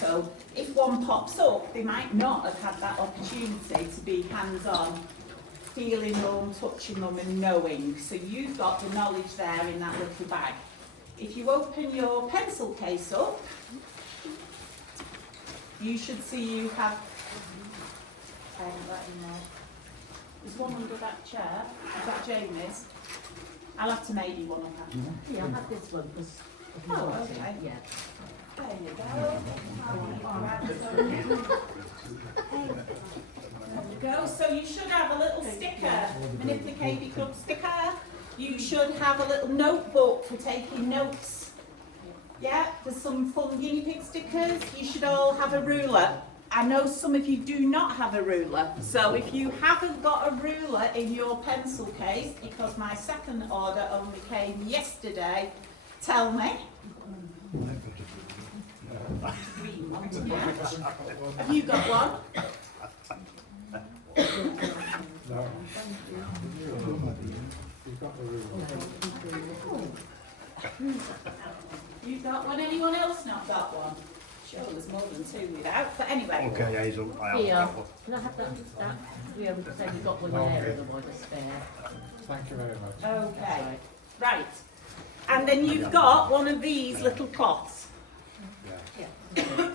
So if one pops up, they might not have had that opportunity to be hands-on, feeling them, touching them and knowing. So you've got the knowledge there in that little bag. If you open your pencil case up, you should see you have, there's one under that chair. Is that Jamie's? I'll have to make you one of them. Yeah, I'll have this one because. Oh, okay. Yeah. There you go. There you go. So you should have a little sticker, Minipli KB Club sticker. You should have a little notebook for taking notes. Yeah, there's some fun guinea pig stickers. You should all have a ruler. I know some of you do not have a ruler, so if you haven't got a ruler in your pencil case, because my second order only came yesterday, tell me. Have you got one? No. You got one? Anyone else not got one? Sure, there's more than two without, but anyway. Okay, Hazel, I have Here, got one. can I have that? We haven't said we've got one there, otherwise a spare. Thank you very much. Okay, right. And then you've got one of these little cloths. Yeah.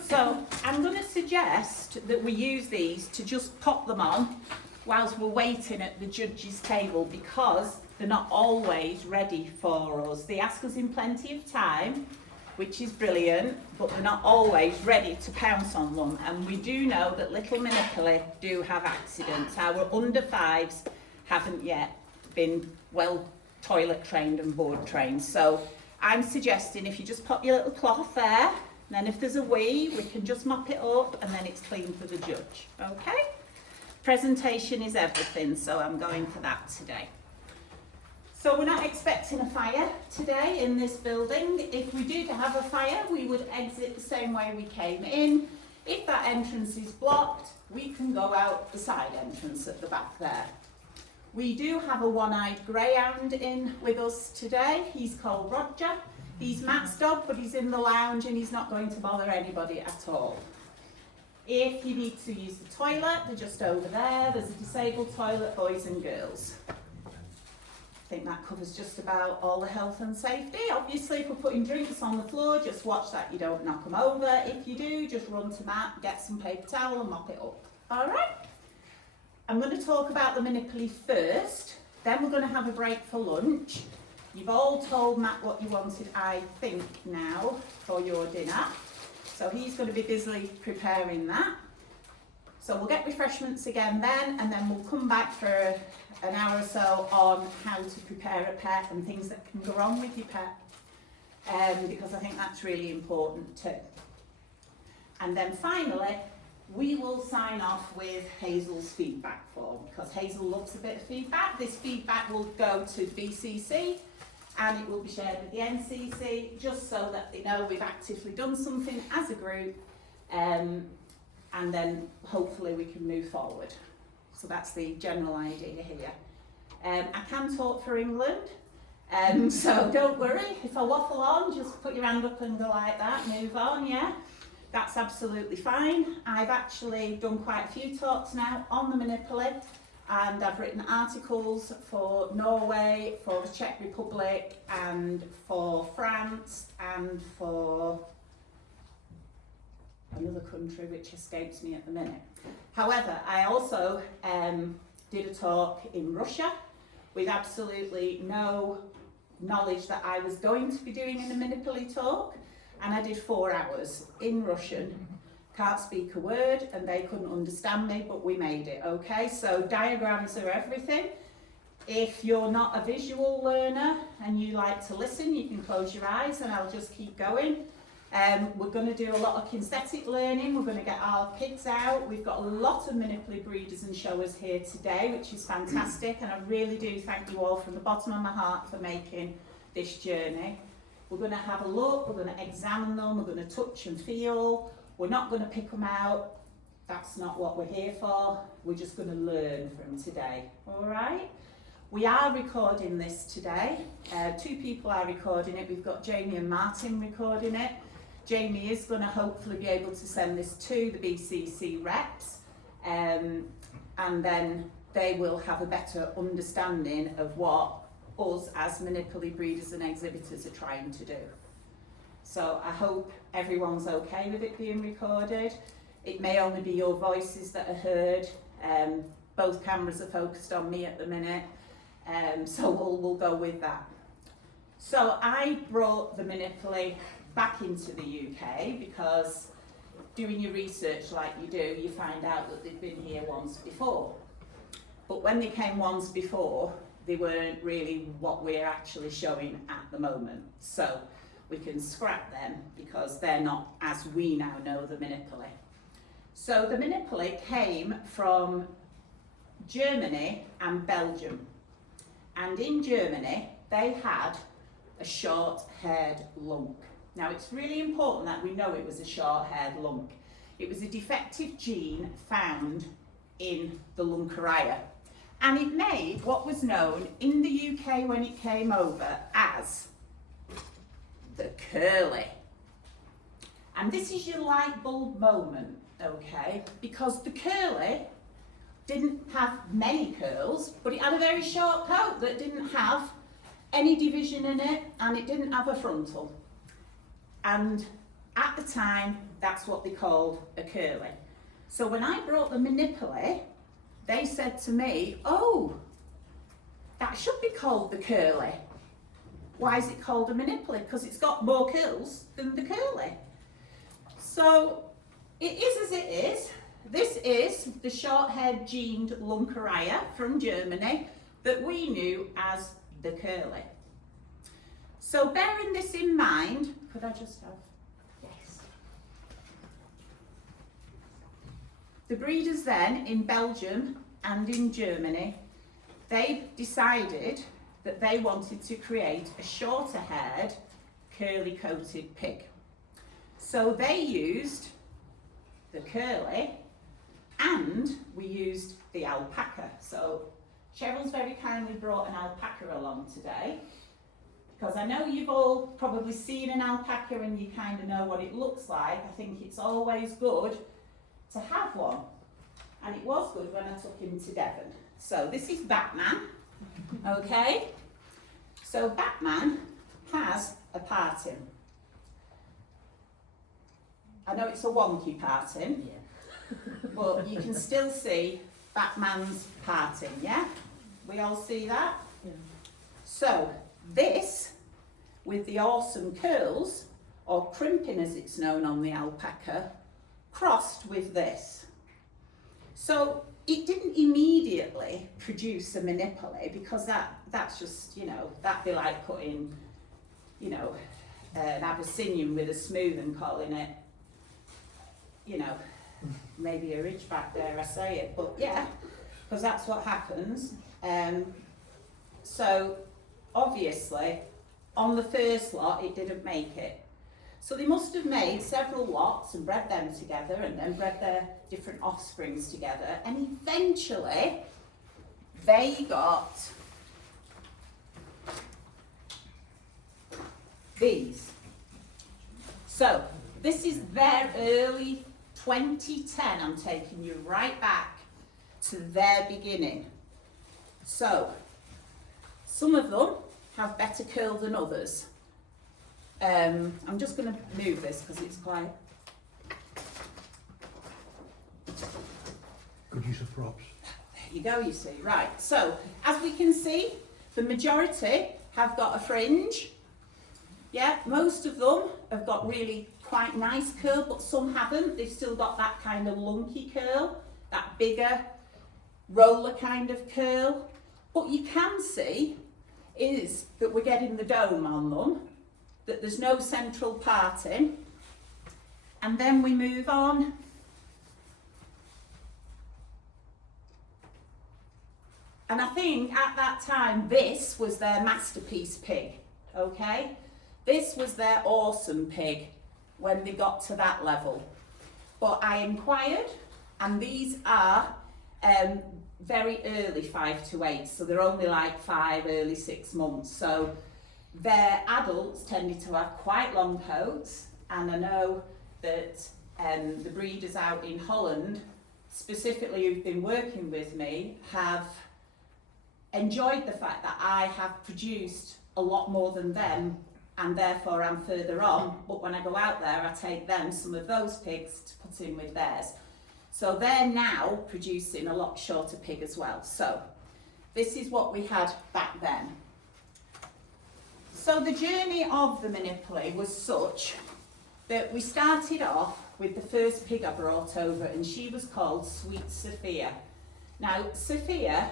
So I'm going to suggest that we use these to just pop them on whilst we're waiting at the judges' table, because they're not always ready for us. They ask us in plenty of time, which is brilliant, but they're not always ready to pounce on them. And we do know that little Minipli do have accidents. Our under fives haven't yet been well toilet trained and board trained. So I'm suggesting if you just pop your little cloth there, and then if there's a wee, we can just mop it up and then it's clean for the judge. Okay? Presentation is everything, so I'm going for that today. So we're not expecting a fire today in this building. If we did have a fire, we would exit the same way we came in. If that entrance is blocked, we can go out the side entrance at the back there. We do have a one-eyed greyhound in with us today. He's called Roger. He's Matt's dog, but he's in the lounge and he's not going to bother anybody at all. If you need to use the toilet, they're just over there. There's a disabled toilet, boys and girls. I think that covers just about all the health and safety. Obviously, if we're putting drinks on the floor, just watch that you don't knock them over. If you do, just run to Matt, get some paper towel and mop it up. All right? I'm going to talk about the Minipli first, then we're going to have a break for lunch. You've all told Matt what you wanted, I think, now for your dinner. So he's going to be busily preparing that. So we'll get refreshments again then, and then we'll come back for an hour or so on how to prepare a pet and things that can go wrong with your pet, because I think that's really important too. And then finally, we will sign off with Hazel's feedback form, because Hazel loves a bit of feedback. This feedback will go to BCC and it will be shared with the NCC, just so that they know we've actively done something as a group, and then hopefully we can move forward. So that's the general idea here. I can talk for England, so don't worry. If I waffle on, just put your hand up and go like that, move on, yeah? That's absolutely fine. I've actually done quite a few talks now on the Minipli, and I've written articles for Norway, for the Czech Republic, and for France, and for another country which escapes me at the minute. However, I also did a talk in Russia with absolutely no knowledge that I was going to be doing in a Minipli talk, and I did 4 hours in Russian. Can't speak a word and they couldn't understand me, but we made it, okay? So diagrams are everything. If you're not a visual learner and you like to listen, you can close your eyes and I'll just keep going. We're going to do a lot of kinesthetic learning. We're going to get our kids out. We've got a lot of Minipli breeders and showers here today, which is fantastic, and I really do thank you all from the bottom of my heart for making this journey. We're going to have a look, we're going to examine them, we're going to touch and feel. We're not going to pick them out. That's not what we're here for. We're just going to learn from today. All right? We are recording this today. 2 people are recording it. We've got Jamie and Martin recording it. Jamie is going to hopefully be able to send this to the BCC reps, and then they will have a better understanding of what us as Minipli breeders and exhibitors are trying to do. So I hope everyone's okay with it being recorded. It may only be your voices that are heard. Both cameras are focused on me at the minute, so we'll go with that. So I brought the Minipli back into the UK because doing your research like you do, you find out that they've been here once before. But when they came once before, they weren't really what we're actually showing at the moment. So we can scrap them because they're not as we now know the Minipli. So the Minipli came from Germany and Belgium. And in Germany, they had a short-haired lunk. Now it's really important that we know it was a short-haired lunk. It was a defective gene found in the luncaria. And it made what was known in the UK when it came over as the curly. And this is your light bulb moment, okay? Because the curly didn't have many curls, but it had a very short coat that didn't have any division in it, and it didn't have a frontal. And at the time, that's what they called a curly. So when I brought the Minipli, they said to me, oh, that should be called the curly. Why is it called a Minipli? Because it's got more curls than the curly. So it is as it is. This is the short-haired gened luncaria from Germany that we knew as the curly. So bearing this in mind, could I just have, yes. The breeders then in Belgium and in Germany, they decided that they wanted to create a shorter haired, curly coated pig. So they used the curly and we used the alpaca. So Cheryl's very kindly brought an alpaca along today, because I know you've all probably seen an alpaca and you kind of know what it looks like. I think it's always good to have one. And it was good when I took him to Devon. So this is Batman, okay? So Batman has a parting. I know it's a wonky parting, but you can still see Batman's parting, yeah? We all see that? Yeah. So this, with the awesome curls, or crimping as it's known on the alpaca, crossed with this. So it didn't immediately produce a Minipli, because that's just, you know, that'd be like putting, you know, an Abyssinian with a smooth and calling it, you know, maybe a ridgeback, dare I say it, but yeah, because that's what happens. So obviously on the first lot it didn't make it. So they must have made several lots and bred them together and then bred their different offsprings together, and eventually they got these. So this is their early 2010, I'm taking you right back to their beginning. So some of them have better curl than others. I'm just going to move this because it's quite... Good use of props. There you go, you see. Right, so as we can see, the majority have got a fringe. Yeah, most of them have got really quite nice curl, but some haven't. They've still got that kind of lunky curl, that bigger roller kind of curl. What you can see is that we're getting the dome on them, that there's no central parting, and then we move on. And I think at that time, this was their masterpiece pig, okay? This was their awesome pig when they got to that level. But I inquired, and these are very early 5 to 8, so they're only like 5, early 6 months. So their adults tended to have quite long coats, and I know that the breeders out in Holland, specifically who've been working with me, have enjoyed the fact that I have produced a lot more than them, and therefore I'm further on, but when I go out there I take them some of those pigs to put in with theirs. So they're now producing a lot shorter pig as well. So this is what we had back then. So the journey of the Minipli was such that we started off with the first pig I brought over, and she was called Sweet Sophia. Now Sophia,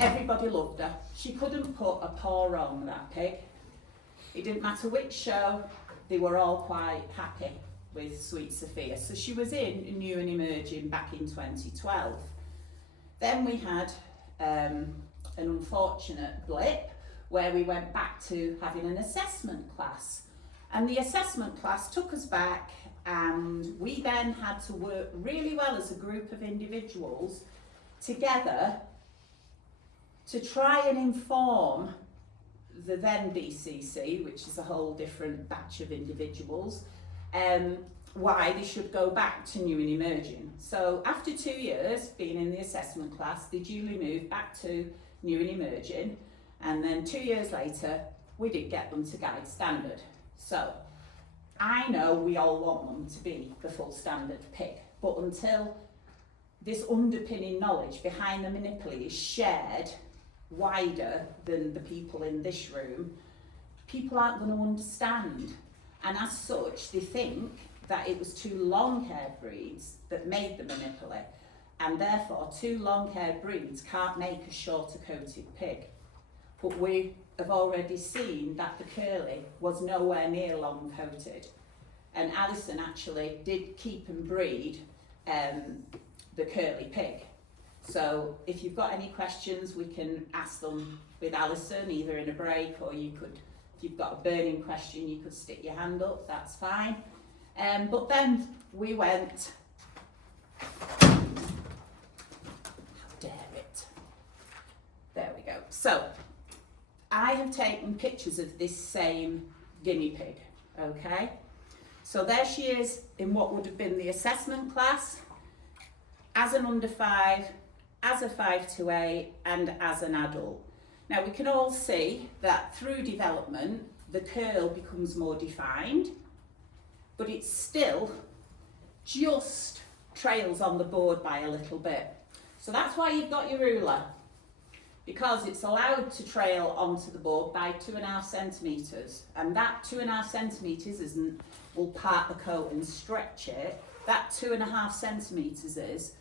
everybody loved her. She couldn't put a paw wrong, that pig. It didn't matter which show, they were all quite happy with Sweet Sophia. So she was in New and Emerging back in 2012. Then we had an unfortunate blip where we went back to having an assessment class. And the assessment class took us back, and we then had to work really well as a group of individuals together to try and inform the then BCC, which is a whole different batch of individuals, why they should go back to New and Emerging. So after 2 years being in the assessment class, they duly moved back to New and Emerging, and then 2 years later we did get them to guide standard. So I know we all want them to be the full standard pig, but until this underpinning knowledge behind the Minipli is shared wider than the people in this room, people aren't going to understand. And as such, they think that it was two long-haired breeds that made the Minipli, and therefore two long-haired breeds can't make a shorter coated pig. But we have already seen that the curly was nowhere near long coated, and Alison actually did keep and breed the curly pig. So if you've got any questions, we can ask them with Alison, either in a break, or you could, if you've got a burning question, you could stick your hand up, that's fine. But then we went, how dare it, there we go. So I have taken pictures of this same guinea pig, okay? So there she is in what would have been the assessment class, as an under 5, as a 5 to 8, and as an adult. Now we can all see that through development, the curl becomes more defined, but it still just trails on the board by a little bit. So that's why you've got your ruler, because it's allowed to trail onto the board by 2.5 centimetres, and that 2.5 centimetres will part the coat and stretch it. That 2.5 centimetres is,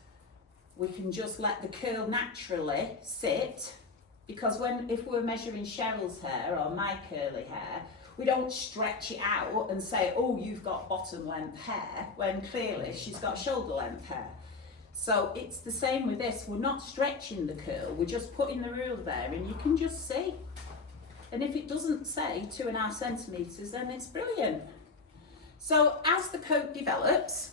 we can just let the curl naturally sit, because if we're measuring Cheryl's hair or my curly hair, we don't stretch it out and say, oh, you've got bottom length hair, when clearly she's got shoulder length hair. So it's the same with this. We're not stretching the curl, we're just putting the ruler there, and you can just see. And if it doesn't say 2.5 centimetres, then it's brilliant. So as the coat develops,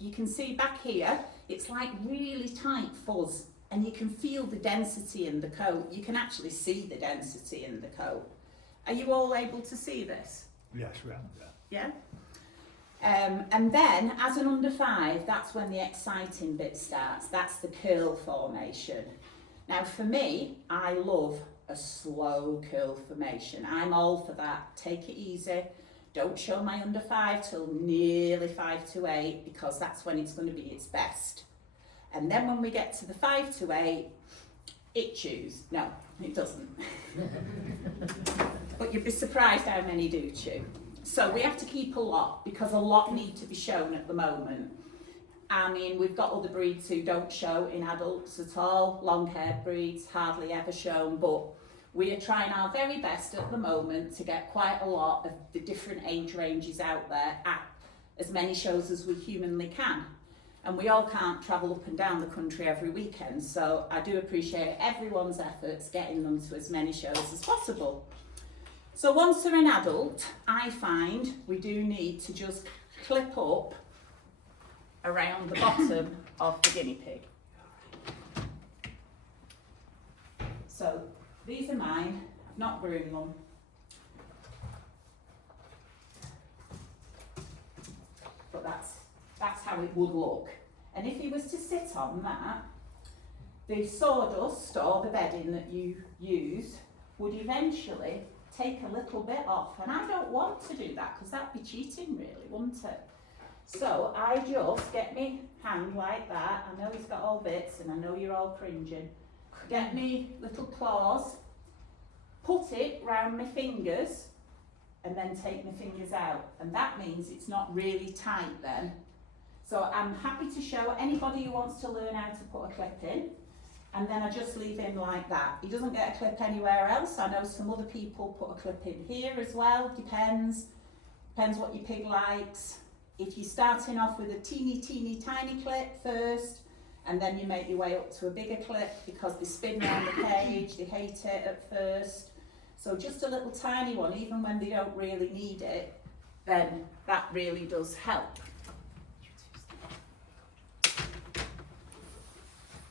you can see back here, it's like really tight fuzz, and you can feel the density in the coat. You can actually see the density in the coat. Are you all able to see this? Yes, we are. Yeah? And then, as an under 5, that's when the exciting bit starts. That's the curl formation. Now for me, I love a slow curl formation. I'm all for that. Take it easy. Don't show my under 5 till nearly 5 to 8, because that's when it's going to be its best. And then when we get to the 5 to 8, it chews. No, it doesn't. But you'd be surprised how many do chew. So we have to keep a lot, because a lot need to be shown at the moment. I mean, we've got other breeds who don't show in adults at all. Long-haired breeds, hardly ever shown, but we are trying our very best at the moment to get quite a lot of the different age ranges out there at as many shows as we humanly can. And we all can't travel up and down the country every weekend, so I do appreciate everyone's efforts getting them to as many shows as possible. So once they're an adult, I find we do need to just clip up around the bottom of the guinea pig. So these are mine, I've not groomed them. but that's how it would look. And if he was to sit on that, the sawdust or the bedding that you use would eventually take a little bit off. And I don't want to do that because that'd be cheating really, wouldn't it? So I just get me hand like that. I know he's got all bits and I know you're all cringing. Get me little claws, put it round my fingers and then take my fingers out. And that means it's not really tight then. So I'm happy to show anybody who wants to learn how to put a clip in. And then I just leave him like that. He doesn't get a clip anywhere else. I know some other people put a clip in here as well, depends what your pig likes. If you're starting off with a teeny tiny clip first, and then you make your way up to a bigger clip because they spin around the cage, they hate it at first. So just a little tiny one, even when they don't really need it, then that really does help.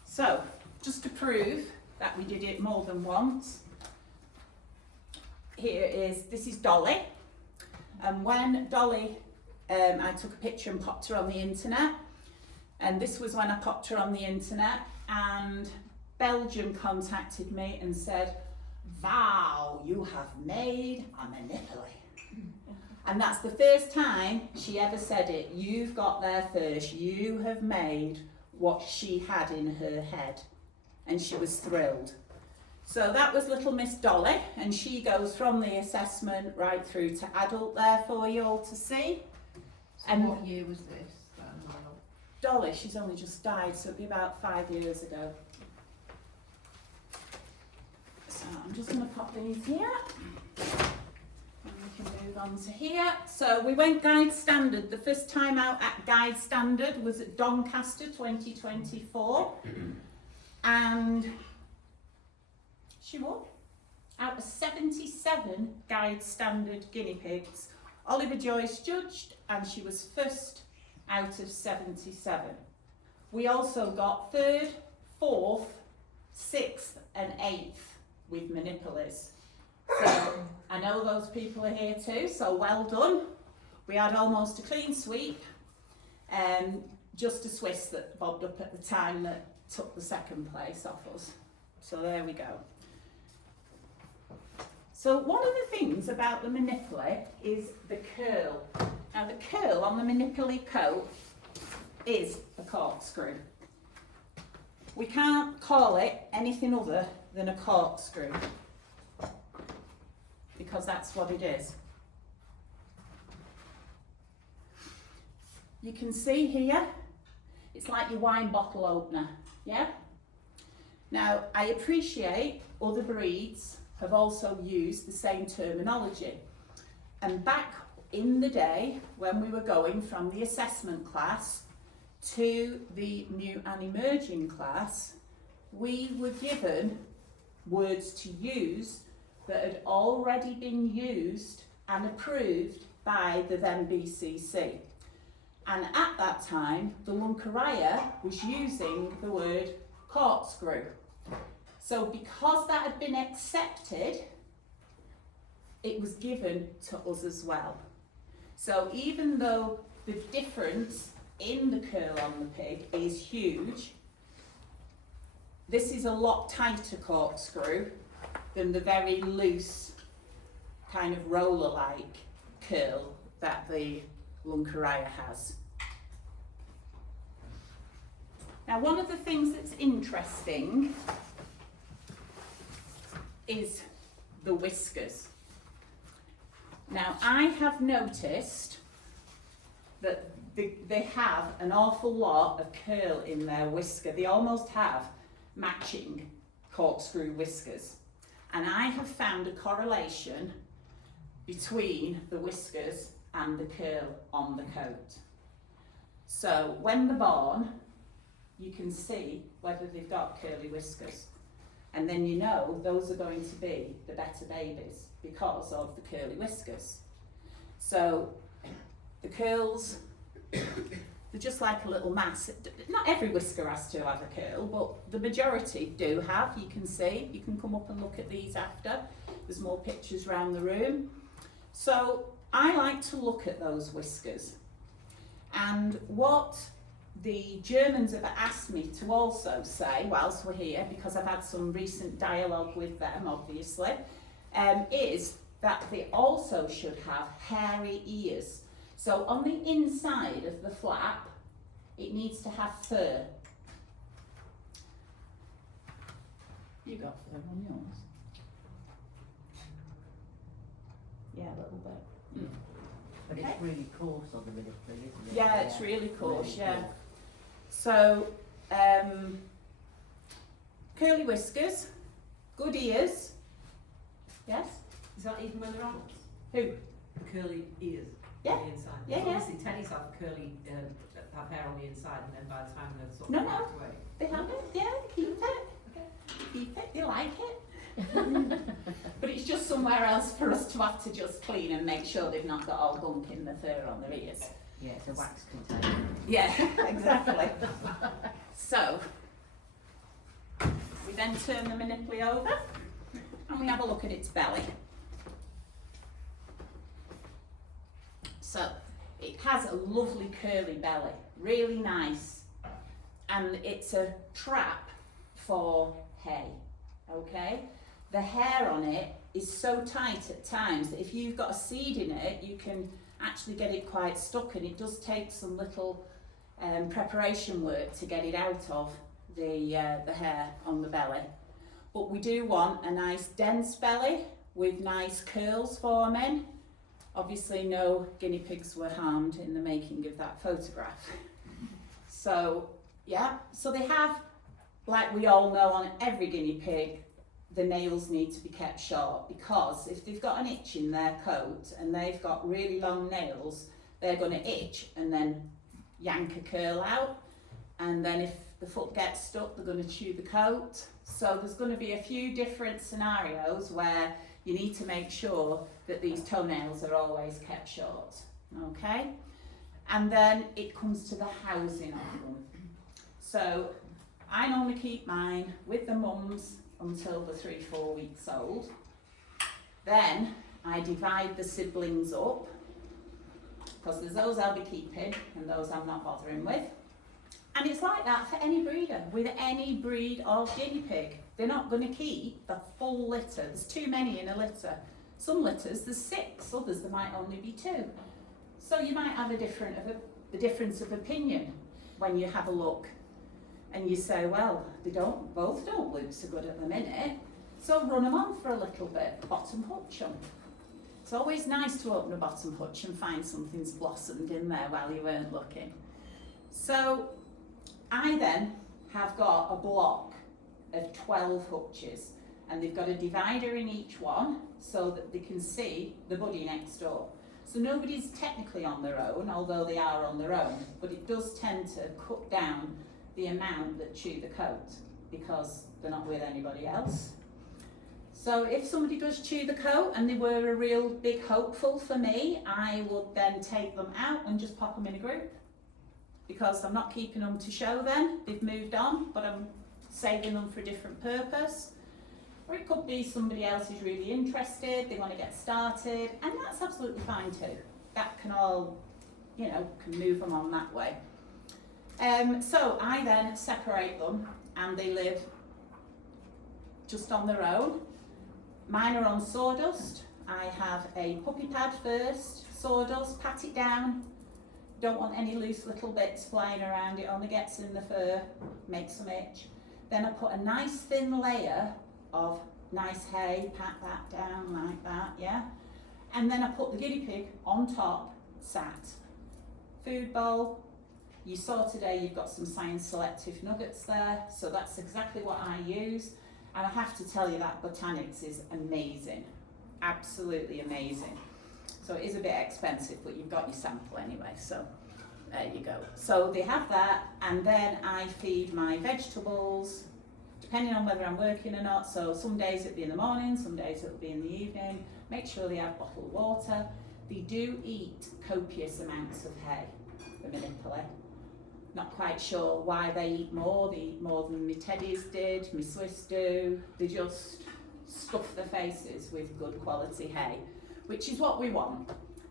So, just to prove that we did it more than once, this is Dolly. And when Dolly, I took a picture and popped her on the internet, and this was when I popped her on the internet, and Belgium contacted me and said, "Wow, you have made a Minipli." And that's the first time she ever said it. You've got there first. You have made what she had in her head. And she was thrilled. So that was little Miss Dolly, and she goes from the assessment right through to adult there for you all to see. So And what year was this? Dolly, she's only just died, so it'll be about 5 years ago. So I'm just going to pop these here. And we can move on to here. So we went guide standard. The first time out at guide standard was at Doncaster 2024. And she won. Out of 77 guide standard guinea pigs, Oliver Joyce judged, and she was first out of 77. We also got 3rd, 4th, 6th and 8th with Miniplis. So I know those people are here too, so well done. We had almost a clean sweep, just a Swiss that bobbed up at the time that took the 2nd place off us. So there we go. So one of the things about the Minipli is the curl. Now the curl on the Minipli coat is a corkscrew. We can't call it anything other than a corkscrew because that's what it is. You can see here, it's like your wine bottle opener, yeah? Now I appreciate other breeds have also used the same terminology. And back in the day when we were going from the assessment class to the new and emerging class, we were given words to use that had already been used and approved by the then BCC. And at that time, the Lunkaraya was using the word corkscrew. So because that had been accepted, it was given to us as well. So even though the difference in the curl on the pig is huge, this is a lot tighter corkscrew than the very loose kind of roller-like curl that the Lunkaraya has. Now one of the things that's interesting is the whiskers. Now I have noticed that they have an awful lot of curl in their whisker. They almost have matching corkscrew whiskers. And I have found a correlation between the whiskers and the curl on the coat. So when they're born, you can see whether they've got curly whiskers. And then you know those are going to be the better babies because of the curly whiskers. So the curls, they're just like a little mass. Not every whisker has to have a curl, but the majority do have. You can see, you can come up and look at these after. There's more pictures around the room. So I like to look at those whiskers. And what the Germans have asked me to also say, whilst we're here, because I've had some recent dialogue with them, obviously, is that they also should have hairy ears. So on the inside of the flap, it needs to have fur. You got fur on yours? Yeah, a little bit. Mm. But Okay. it's really coarse on the Minipli, isn't it? Yeah, it's really coarse, Really yeah. coarse. So, curly whiskers, good ears. Yes? Is that even when they're adults? Who? The curly ears Yeah. on the inside? Yeah, Because yeah. obviously tennies have curly, have hair on the inside, and then by the time they're sort No, of no. wiped away. They have it, yeah, they keep it. Keep it, they like it. But it's just somewhere else for us to have to just clean and make sure they've not got all gunk in the fur on their ears. Yeah, it's a wax container. Yeah, exactly. So, we then turn the Minipli over and we have a look at its belly. So, it has a lovely curly belly, really nice, and it's a trap for hay, okay? The hair on it is so tight at times that if you've got a seed in it, you can actually get it quite stuck, and it does take some little preparation work to get it out of the hair on the belly. But we do want a nice dense belly with nice curls forming. Obviously no guinea pigs were harmed in the making of that photograph. So yeah, so they have, like we all know on every guinea pig, the nails need to be kept short, because if they've got an itch in their coat and they've got really long nails, they're going to itch and then yank a curl out, and then if the foot gets stuck, they're going to chew the coat. So there's going to be a few different scenarios where you need to make sure that these toenails are always kept short, okay? And then it comes to the housing of them. So I normally keep mine with the mums until they're 3-4 weeks old. Then I divide the siblings up, because there's those I'll be keeping and those I'm not bothering with. And it's like that for any breeder, with any breed of guinea pig. They're not going to keep the full litter. There's too many in a litter. Some litters there's 6, others there might only be 2. So you might have a difference of opinion when you have a look and you say, well, both don't look so good at the minute, so run them on for a little bit, bottom hutch them. It's always nice to open a bottom hutch and find something's blossomed in there while you weren't looking. So I then have got a block of 12 hutches, and they've got a divider in each one so that they can see the buddy next door. So nobody's technically on their own, although they are on their own, but it does tend to cut down the amount that chew the coat because they're not with anybody else. So if somebody does chew the coat and they were a real big hopeful for me, I would then take them out and just pop them in a group, because I'm not keeping them to show then, they've moved on, but I'm saving them for a different purpose. Or it could be somebody else who's really interested, they want to get started, and that's absolutely fine too. That can all, can move them on that way. So I then separate them and they live just on their own. Mine are on sawdust. I have a puppy pad first, sawdust, pat it down. Don't want any loose little bits flying around, it only gets in the fur, makes some itch. Then I put a nice thin layer of nice hay, pat that down like that, yeah? And then I put the guinea pig on top, sat. Food bowl. You saw today you've got some science selective nuggets there, so that's exactly what I use. And I have to tell you that botanics is amazing, absolutely amazing. So it is a bit expensive, but you've got your sample anyway, so there you go. So they have that, and then I feed my vegetables, depending on whether I'm working or not. So some days it'll be in the morning, some days it'll be in the evening. Make sure they have bottled water. They do eat copious amounts of hay, the Minipli. Not quite sure why they eat more. They eat more than my teddies did, my Swiss do. They just stuff their faces with good quality hay, which is what we want.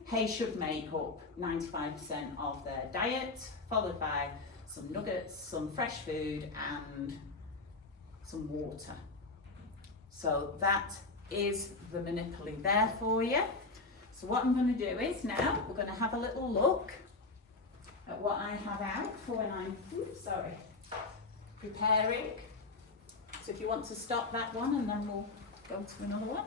Hay should make up 95% of their diet, followed by some nuggets, some fresh food and some water. So that is the Minipli there for you. So what I'm going to do is now we're going to have a little look at what I have out for when I'm preparing. So if you want to stop that one and then we'll go to another one.